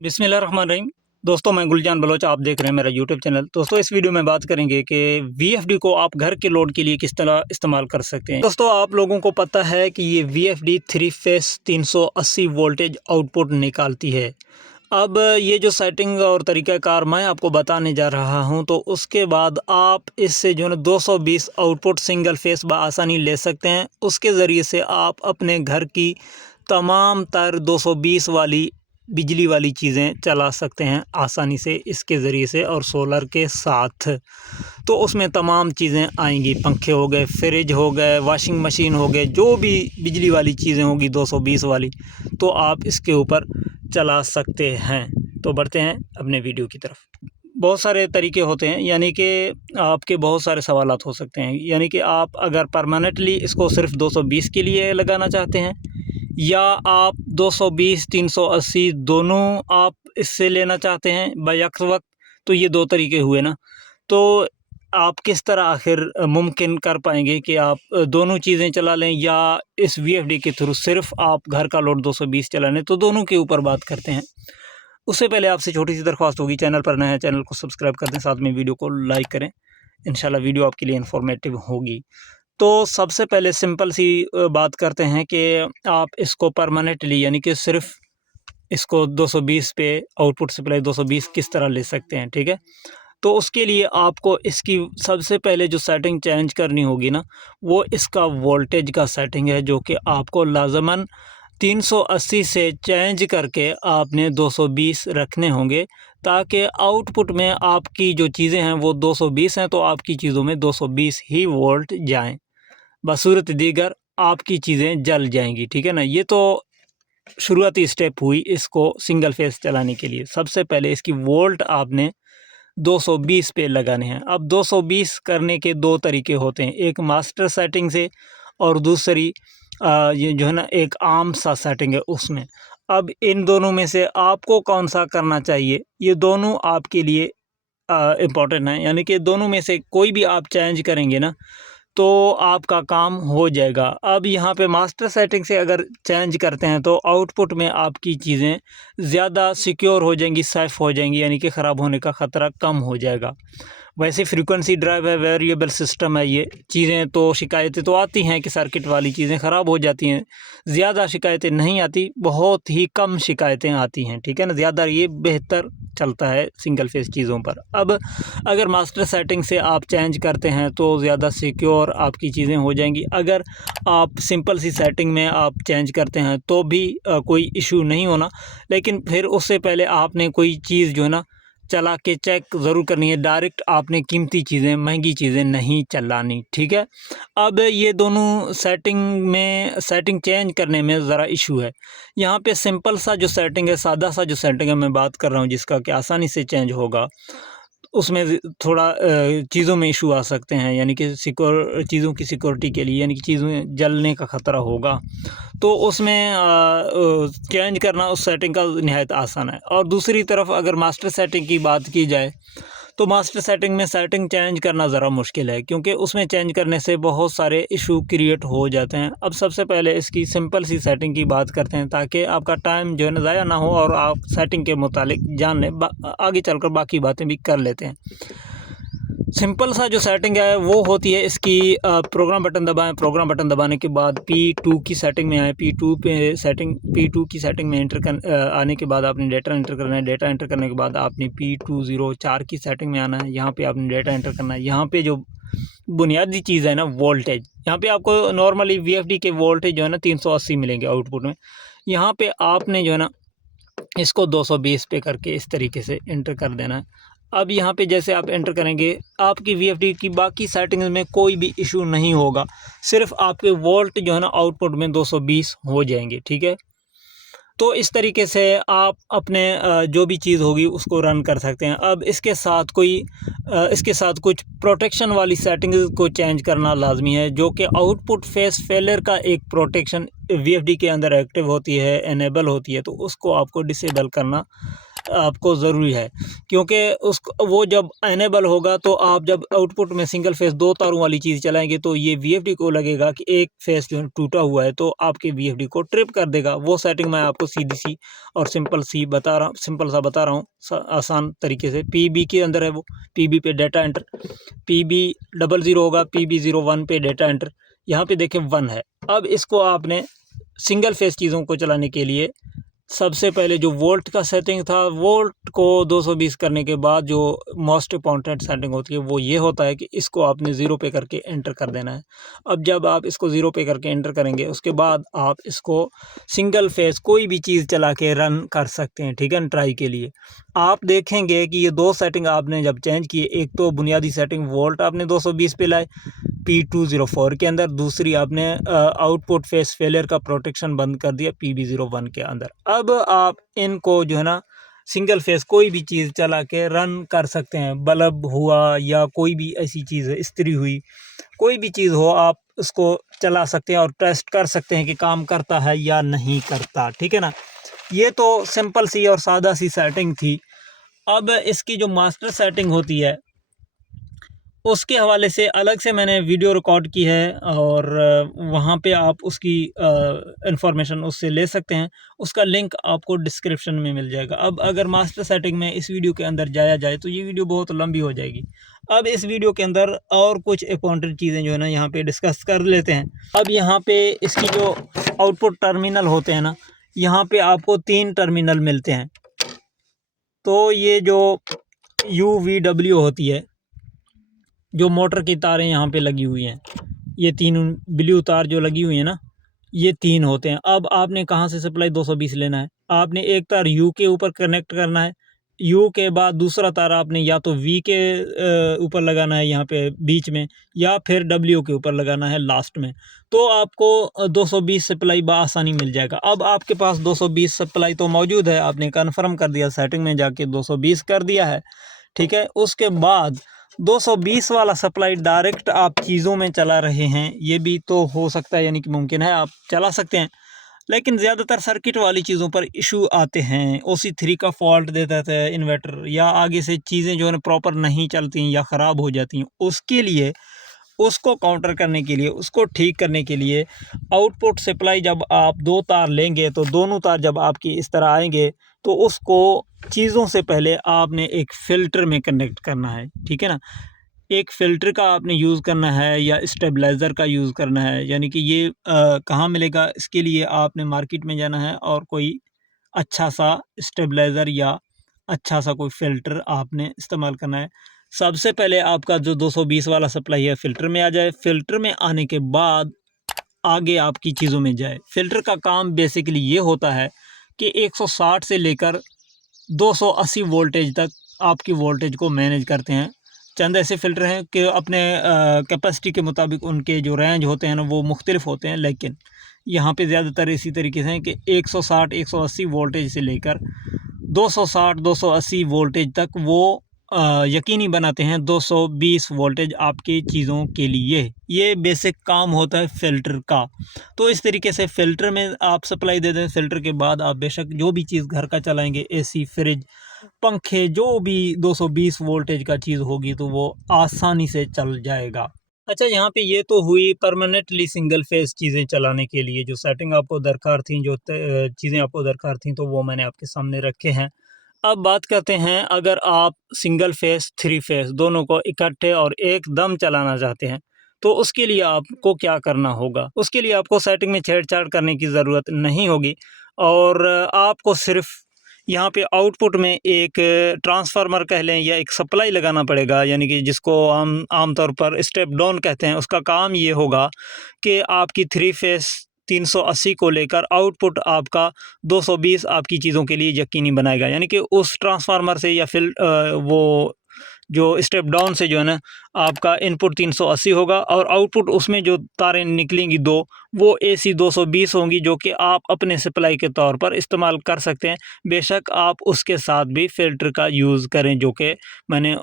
बिस्मिल्लाहिर्रहमानिर्रहीम। दोस्तों, मैं गुलजान बलोच, आप देख रहे हैं मेरा यूट्यूब चैनल। दोस्तों, इस वीडियो में बात करेंगे कि वीएफडी को आप घर के लोड के लिए किस तरह इस्तेमाल कर सकते हैं। दोस्तों, आप लोगों को पता है कि ये वीएफडी 3 फेस 380 वोल्टेज आउटपुट निकालती है। अब ये जो सेटिंग और तरीक़ाकार मैं आपको बताने जा रहा हूं, तो उसके बाद आप इससे जो है ना 220 आउटपुट सिंगल फेस बआसानी ले सकते हैं। उसके ज़रिए से आप अपने घर की तमाम तर 220 वाली बिजली वाली चीज़ें चला सकते हैं आसानी से इसके ज़रिए से, और सोलर के साथ। तो उसमें तमाम चीज़ें आएंगी, पंखे हो गए, फ्रिज हो गए, वॉशिंग मशीन हो गए, जो भी बिजली वाली चीज़ें होंगी 220 वाली, तो आप इसके ऊपर चला सकते हैं। तो बढ़ते हैं अपने वीडियो की तरफ। बहुत सारे तरीके होते हैं, यानी कि आपके बहुत सारे सवालात हो सकते हैं। यानी कि आप अगर परमानेंटली इसको सिर्फ 220 के लिए लगाना चाहते हैं, या आप 220 380 दोनों आप इससे लेना चाहते हैं बैक वक्त, तो ये दो तरीके हुए ना। तो आप किस तरह आखिर मुमकिन कर पाएंगे कि आप दोनों चीज़ें चला लें, या इस वीएफडी के थ्रू सिर्फ आप घर का लोड 220 चला लें। तो दोनों के ऊपर बात करते हैं। उससे पहले आपसे छोटी सी दरख्वास्त होगी, चैनल पर नया है चैनल को सब्सक्राइब कर दें, साथ में वीडियो को लाइक करें। इंशाल्लाह वीडियो आपके लिए इन्फॉर्मेटिव होगी। तो सबसे पहले सिंपल सी बात करते हैं कि आप इसको परमानेंटली, यानी कि सिर्फ इसको 220 पे आउटपुट सप्लाई 220 किस तरह ले सकते हैं, ठीक है। तो उसके लिए आपको इसकी सबसे पहले जो सेटिंग चेंज करनी होगी ना, वो इसका वोल्टेज का सेटिंग है, जो कि आपको लाजमन 380 से चेंज करके आपने 220 रखने होंगे, ताकि आउटपुट में आपकी जो चीज़ें हैं वो 220 हैं, तो आपकी चीज़ों में 220 ही वोल्ट जाएं। बसूरत दीगर आपकी चीज़ें जल जाएंगी, ठीक है ना। ये तो शुरुआती स्टेप हुई इसको सिंगल फेस चलाने के लिए। सबसे पहले इसकी वोल्ट आपने 220 पे लगाने हैं। अब 220 करने के दो तरीके होते हैं, एक मास्टर सेटिंग से, और दूसरी ये जो है ना एक आम सा सेटिंग है उसमें। अब इन दोनों में से आपको कौन सा करना चाहिए, ये दोनों आपके लिए इम्पोर्टेंट है। यानी कि दोनों में से कोई भी आप चेंज करेंगे ना, तो आपका काम हो जाएगा। अब यहाँ पे मास्टर सेटिंग से अगर चेंज करते हैं, तो आउटपुट में आपकी चीज़ें ज़्यादा सिक्योर हो जाएंगी, सेफ़ हो जाएंगी, यानी कि ख़राब होने का ख़तरा कम हो जाएगा। वैसे फ्रीक्वेंसी ड्राइव है, वेरिएबल सिस्टम है, ये चीज़ें तो शिकायतें तो आती हैं कि सर्किट वाली चीज़ें ख़राब हो जाती हैं। ज़्यादा शिकायतें नहीं आती, बहुत ही कम शिकायतें आती हैं, ठीक है ना। ज़्यादा ये बेहतर चलता है सिंगल फेस चीज़ों पर। अब अगर मास्टर सेटिंग से आप चेंज करते हैं, तो ज़्यादा सिक्योर आपकी चीज़ें हो जाएंगी। अगर आप सिंपल सी सेटिंग में आप चेंज करते हैं, तो भी कोई इशू नहीं होना। लेकिन फिर उससे पहले आपने कोई चीज़ जो है ना चला के चेक ज़रूर करनी है। डायरेक्ट आपने कीमती चीज़ें, महंगी चीज़ें नहीं चलानी, ठीक है। अब ये दोनों सेटिंग चेंज करने में ज़रा इशू है। यहाँ पे सिंपल सा जो सेटिंग है, सादा सा जो सेटिंग है मैं बात कर रहा हूँ, जिसका कि आसानी से चेंज होगा, उसमें थोड़ा चीज़ों में इशू आ सकते हैं, यानी कि चीज़ों की सिक्योरिटी के लिए, यानी कि चीज़ें जलने का ख़तरा होगा। तो उसमें चेंज करना उस सेटिंग का निहायत आसान है। और दूसरी तरफ अगर मास्टर सेटिंग की बात की जाए, तो मास्टर सेटिंग में सेटिंग चेंज करना ज़रा मुश्किल है, क्योंकि उसमें चेंज करने से बहुत सारे इशू क्रिएट हो जाते हैं। अब सबसे पहले इसकी सिंपल सी सेटिंग की बात करते हैं, ताकि आपका टाइम जो है ना ज़ाया ना हो, और आप सेटिंग के मुतालिक जान लें। आगे चलकर बाकी बातें भी कर लेते हैं। सिंपल सा जो सेटिंग है वो होती है इसकी, प्रोग्राम बटन दबाएं। प्रोग्राम बटन दबाने के बाद P2 की सेटिंग में आए। P2 की सेटिंग में आने के बाद आपने डेटा एंटर करना है। डेटा एंटर करने के बाद आपने P204 की सेटिंग में आना है। यहाँ पे आपने डेटा एंटर करना है। यहाँ पे जो बुनियादी चीज़ है ना, वोल्टेज, यहाँ पे आपको नॉर्मली VFD के वोल्टेज जो है ना 380 मिलेंगे आउटपुट में। यहाँ पे आपने जो है ना इसको 220 पे करके इस तरीके से एंटर कर देना है। अब यहाँ पे जैसे आप एंटर करेंगे, आपकी VFD की बाकी सेटिंग्स में कोई भी इशू नहीं होगा, सिर्फ आपके वोल्ट जो है ना आउटपुट में 220 हो जाएंगे, ठीक है। तो इस तरीके से आप अपने जो भी चीज़ होगी उसको रन कर सकते हैं। अब इसके साथ कुछ प्रोटेक्शन वाली सेटिंग्स को चेंज करना लाजमी है, जो कि आउटपुट फेस फेलियर का एक प्रोटेक्शन VFD के अंदर एक्टिव होती है, एनेबल होती है, तो उसको आपको डिसेबल करना आपको ज़रूरी है, क्योंकि उस वो जब इनेबल होगा तो आप जब आउटपुट में सिंगल फेस 2 तारों वाली चीज़ चलाएँगे तो ये वीएफडी को लगेगा कि एक फेस जो है टूटा हुआ है, तो आपके वीएफडी को ट्रिप कर देगा। वो सेटिंग मैं आपको सीधी-सी और सिंपल सा बता रहा हूँ आसान तरीके से। पीबी के अंदर है वो, पीबी पे डाटा एंटर, पीबी 00 होगा, पीबी 01 पे डाटा एंटर, यहाँ पे देखें 1 है। अब इसको आपने सिंगल फेस चीज़ों को चलाने के लिए सबसे पहले जो वोल्ट का सेटिंग था, वोल्ट को 220 करने के बाद जो मोस्ट इम्पॉर्टेंट सेटिंग होती है वो ये होता है कि इसको आपने 0 पे करके एंटर कर देना है। अब जब आप इसको 0 पे करके एंटर करेंगे उसके बाद आप इसको सिंगल फेस कोई भी चीज़ चला के रन कर सकते हैं, ठीक है ना, ट्राई के लिए। आप देखेंगे कि ये 2 सेटिंग आपने जब चेंज किए, एक तो बुनियादी सेटिंग वोल्ट आपने 220 पे लाए P204 के अंदर, दूसरी आपने आउटपुट फेस फेलियर का प्रोटेक्शन बंद कर दिया PB01 के अंदर। अब आप इनको जो है ना सिंगल फेस कोई भी चीज़ चला के रन कर सकते हैं, बल्ब हुआ या कोई भी ऐसी चीज़ है, इस्त्री हुई, कोई भी चीज़ हो आप उसको चला सकते हैं और टेस्ट कर सकते हैं कि काम करता है या नहीं करता, ठीक है ना। ये तो सिंपल सी और सादा सी सेटिंग थी। अब इसकी जो मास्टर सेटिंग होती है उसके हवाले से अलग से मैंने वीडियो रिकॉर्ड की है और वहाँ पे आप उसकी इन्फॉर्मेशन उससे ले सकते हैं। उसका लिंक आपको डिस्क्रिप्शन में मिल जाएगा। अब अगर मास्टर सेटिंग में इस वीडियो के अंदर जाया जाए तो ये वीडियो बहुत लंबी हो जाएगी। अब इस वीडियो के अंदर और कुछ इंपॉर्टेंट चीज़ें जो है ना यहाँ पे डिस्कस कर लेते हैं। अब यहाँ पे इसकी जो आउटपुट टर्मिनल होते हैं ना, यहाँ पे आपको 3 टर्मिनल मिलते हैं। तो ये जो UVW होती है, जो मोटर की तारें यहाँ पे लगी हुई हैं, ये 3 ब्लू तार जो लगी हुई है ना, ये 3 होते हैं। अब आपने कहाँ से सप्लाई 220 लेना है, आपने एक तार U के ऊपर कनेक्ट करना है, U के बाद दूसरा तार आपने या तो V के ऊपर लगाना है यहाँ पे बीच में, या फिर W के ऊपर लगाना है लास्ट में। तो आपको 220 सप्लाई बआसानी मिल जाएगा। अब आपके पास 220 सप्लाई तो मौजूद है, आपने कन्फर्म कर दिया, सेटिंग में जाके 220 कर दिया है, ठीक है। उसके बाद 220 वाला सप्लाई डायरेक्ट आप चीज़ों में चला रहे हैं, ये भी तो हो सकता है, यानी कि मुमकिन है, आप चला सकते हैं। लेकिन ज़्यादातर सर्किट वाली चीज़ों पर इशू आते हैं, OC3 का फॉल्ट दे देता है इन्वर्टर, या आगे से चीज़ें जो है ना प्रॉपर नहीं चलती हैं या ख़राब हो जाती हैं। उसके लिए, उसको काउंटर करने के लिए, उसको ठीक करने के लिए आउटपुट सप्लाई जब आप 2 तार लेंगे तो दोनों तार जब आपकी इस तरह आएंगे तो उसको चीज़ों से पहले आपने एक फ़िल्टर में कनेक्ट करना है, ठीक है ना। एक फ़िल्टर का आपने यूज़ करना है या स्टेबलाइज़र का यूज़ करना है, यानी कि ये कहाँ मिलेगा, इसके लिए आपने मार्केट में जाना है और कोई अच्छा सा स्टेबलाइज़र या अच्छा सा कोई फ़िल्टर आपने इस्तेमाल करना है। सबसे पहले आपका जो 220 वाला सप्लाई है फ़िल्टर में आ जाए, फ़िल्टर में आने के बाद आगे आपकी चीज़ों में जाए। फ़िल्टर का काम बेसिकली ये होता है कि 160 से लेकर 280 वोल्टेज तक आपकी वोल्टेज को मैनेज करते हैं। चंद ऐसे फ़िल्टर हैं कि अपने कैपेसिटी के मुताबिक उनके जो रेंज होते हैं ना वो मुख्तलिफ होते हैं, लेकिन यहाँ पे ज़्यादातर इसी तरीके से हैं कि 160 180 वोल्टेज से लेकर 260 280 वोल्टेज तक वो यकीनी बनाते हैं 220 वोल्टेज आपकी चीज़ों के लिए। ये बेसिक काम होता है फ़िल्टर का। तो इस तरीके से फ़िल्टर में आप सप्लाई दे दें। फ़िल्टर के बाद आप बेशक जो भी चीज़ घर का चलाएँगे, AC, फ्रिज, पंखे, जो भी 220 वोल्टेज का चीज़ होगी तो वो आसानी से चल जाएगा। अच्छा, यहाँ पे ये तो हुई परमानेंटली सिंगल फेस चीज़ें चलाने के लिए जो सेटिंग आपको दरकार थी, जो चीज़ें आपको दरकार थी, तो वो मैंने आपके सामने रखे हैं। अब बात करते हैं, अगर आप सिंगल फेस, 3 फेस दोनों को इकट्ठे और एकदम चलाना चाहते हैं, तो उसके लिए आपको क्या करना होगा? उसके लिए आपको सेटिंग में छेड़छाड़ करने की ज़रूरत नहीं होगी और आपको सिर्फ़ यहाँ पे आउटपुट में एक ट्रांसफ़ार्मर कह लें या एक सप्लाई लगाना पड़ेगा, यानी कि जिसको आमतौर पर स्टेप डाउन कहते हैं। उसका काम ये होगा कि आपकी 3 फेस 380 को लेकर आउटपुट आपका 220 आपकी चीज़ों के लिए यकीनी बनाएगा, यानी कि उस ट्रांसफ़ार्मर से या फिर वो जो स्टेप डाउन से जो है ना आपका इनपुट 380 होगा और आउटपुट उसमें जो तारें निकलेंगी दो, वो AC 220 होंगी, जो कि आप अपने सप्लाई के तौर पर इस्तेमाल कर सकते हैं। बेशक आप उसके साथ भी फ़िल्टर का यूज़ करें, जो कि मैंने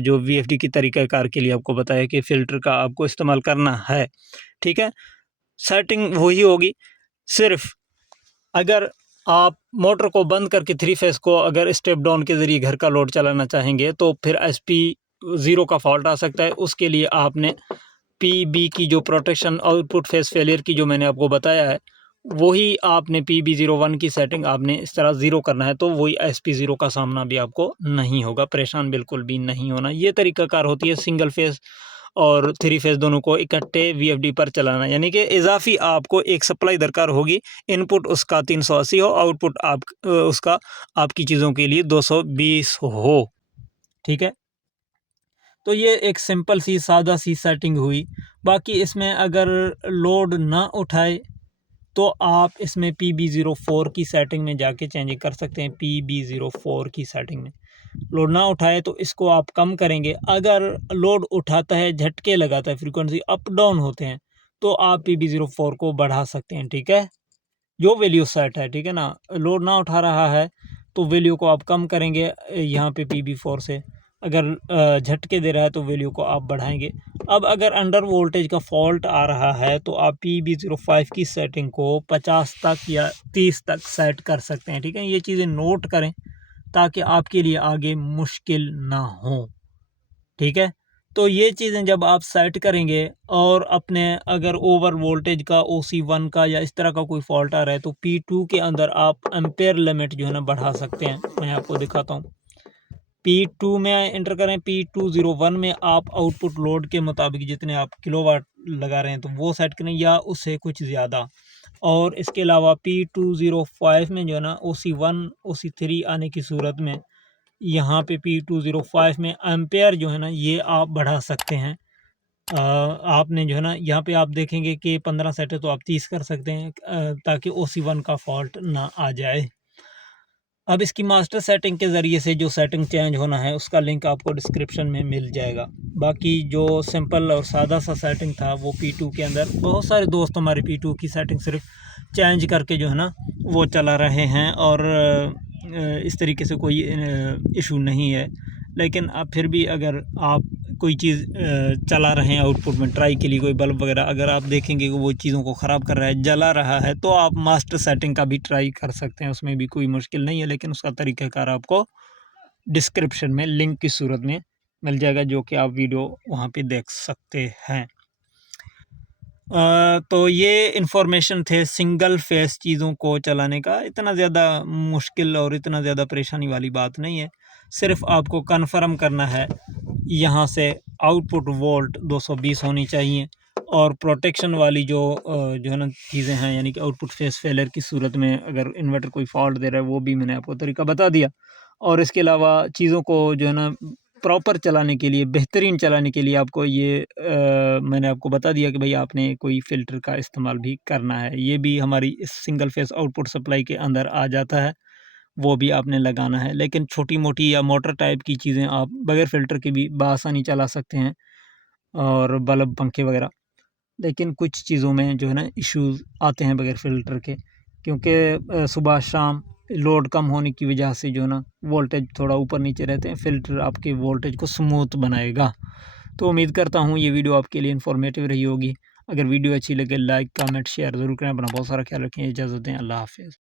जो VFD की तरीक़ाकार के लिए आपको बताया कि फ़िल्टर का आपको इस्तेमाल करना है, ठीक है। सेटिंग वही होगी, सिर्फ़ अगर आप मोटर को बंद करके 3 फेज़ को अगर स्टेप डाउन के ज़रिए घर का लोड चलाना चाहेंगे तो फिर SP 0 का फॉल्ट आ सकता है। उसके लिए आपने PB की जो प्रोटेक्शन आउटपुट फेज़ फेलियर की जो मैंने आपको बताया है, वही आपने PB01 की सेटिंग आपने इस तरह 0 करना है, तो वही SP 0 का सामना भी आपको नहीं होगा, परेशान बिल्कुल भी नहीं होना। ये तरीक़ाकार होती है सिंगल फेज़ और 3 फेज़ दोनों को इकट्ठे VFD पर चलाना, यानी कि इज़ाफ़ी आपको एक सप्लाई दरकार होगी, इनपुट उसका 380 हो, आउटपुट उसका आपकी चीज़ों के लिए 220 हो, ठीक है? तो ये एक सिंपल सी सादा सी सेटिंग हुई। बाकी इसमें अगर लोड ना उठाए तो आप इसमें PB04 की सेटिंग में जाके चेंज कर सकते हैं। PB04 की सेटिंग में लोड ना उठाए तो इसको आप कम करेंगे। अगर लोड उठाता है, झटके लगाता है, फ्रीक्वेंसी अप डाउन होते हैं, तो आप PB04 को बढ़ा सकते हैं, ठीक है? जो वैल्यू सेट है, ठीक है ना? लोड ना उठा रहा है तो वैल्यू को आप कम करेंगे यहाँ पे PB4 से। अगर झटके दे रहा है तो वैल्यू को आप बढ़ाएंगे। अब अगर अंडर वोल्टेज का फॉल्ट आ रहा है तो आप PB05 की सेटिंग को 50 तक या 30 तक सेट कर सकते हैं, ठीक है? ये चीज़ें नोट करें ताकि आपके लिए आगे मुश्किल ना हो, ठीक है? तो ये चीज़ें जब आप सेट करेंगे और अपने अगर ओवर वोल्टेज का OC1 का या इस तरह का कोई फॉल्ट आ रहा है तो P2 के अंदर आप एम्पेयर लिमिट जो है ना बढ़ा सकते हैं। मैं आपको दिखाता हूँ। P2 में एंटर करें। P201 में आप आउटपुट लोड के मुताबिक जितने आप किलोवाट लगा रहे हैं तो वो सेट करें या उससे कुछ ज़्यादा। और इसके अलावा P205 में जो है ना OC1 OC3 आने की सूरत में यहाँ पे P205 में एम्पेयर जो है ना ये आप बढ़ा सकते हैं। आपने जो है ना यहाँ पे आप देखेंगे कि 15 सेट है तो आप 30 कर सकते हैं ताकि OC1 का फॉल्ट ना आ जाए। अब इसकी मास्टर सेटिंग के ज़रिए से जो सेटिंग चेंज होना है उसका लिंक आपको डिस्क्रिप्शन में मिल जाएगा। बाकी जो सिंपल और सादा सा सेटिंग था वो P2 के अंदर बहुत सारे दोस्त हमारे P2 की सेटिंग सिर्फ चेंज करके जो है ना वो चला रहे हैं और इस तरीके से कोई इशू नहीं है। लेकिन अब फिर भी अगर आप कोई चीज़ चला रहे हैं आउटपुट में ट्राई के लिए कोई बल्ब वगैरह, अगर आप देखेंगे कि वो चीज़ों को ख़राब कर रहा है, जला रहा है, तो आप मास्टर सेटिंग का भी ट्राई कर सकते हैं। उसमें भी कोई मुश्किल नहीं है, लेकिन उसका तरीक़ाकार आपको डिस्क्रिप्शन में लिंक की सूरत में मिल जाएगा, जो कि आप वीडियो वहाँ पे देख सकते हैं। तो ये इन्फॉर्मेशन थे सिंगल फेस चीज़ों को चलाने का। इतना ज़्यादा मुश्किल और इतना ज़्यादा परेशानी वाली बात नहीं है। सिर्फ़ आपको कन्फर्म करना है, यहाँ से आउटपुट वोल्ट 220 होनी चाहिए और प्रोटेक्शन वाली जो है ना चीज़ें हैं, यानी कि आउटपुट फेस फेलियर की सूरत में अगर इन्वर्टर कोई फॉल्ट दे रहा है वो भी मैंने आपको तरीका बता दिया। और इसके अलावा चीज़ों को जो है ना प्रॉपर चलाने के लिए, बेहतरीन चलाने के लिए आपको ये मैंने आपको बता दिया कि भाई आपने कोई फ़िल्टर का इस्तेमाल भी करना है। ये भी हमारी इस सिंगल फेस आउटपुट सप्लाई के अंदर आ जाता है, वो भी आपने लगाना है। लेकिन छोटी-मोटी या मोटर टाइप की चीज़ें आप बगैर फ़िल्टर के भी बआसानी चला सकते हैं और बल्ब, पंखे वगैरह। लेकिन कुछ चीज़ों में जो है ना इश्यूज़ आते हैं बगैर फ़िल्टर के, क्योंकि सुबह शाम लोड कम होने की वजह से जो है ना वोल्टेज थोड़ा ऊपर नीचे रहते हैं। फ़िल्टर आपके वोल्टेज को स्मूथ बनाएगा। तो उम्मीद करता हूँ ये वीडियो आपके लिए इन्फॉर्मेटिव रही होगी। अगर वीडियो अच्छी लगे लाइक, कमेंट, शेयर ज़रूर करें। अपना बहुत सारा ख्याल रखें। इजाज़त दें। अल्लाह हाफ़िज़।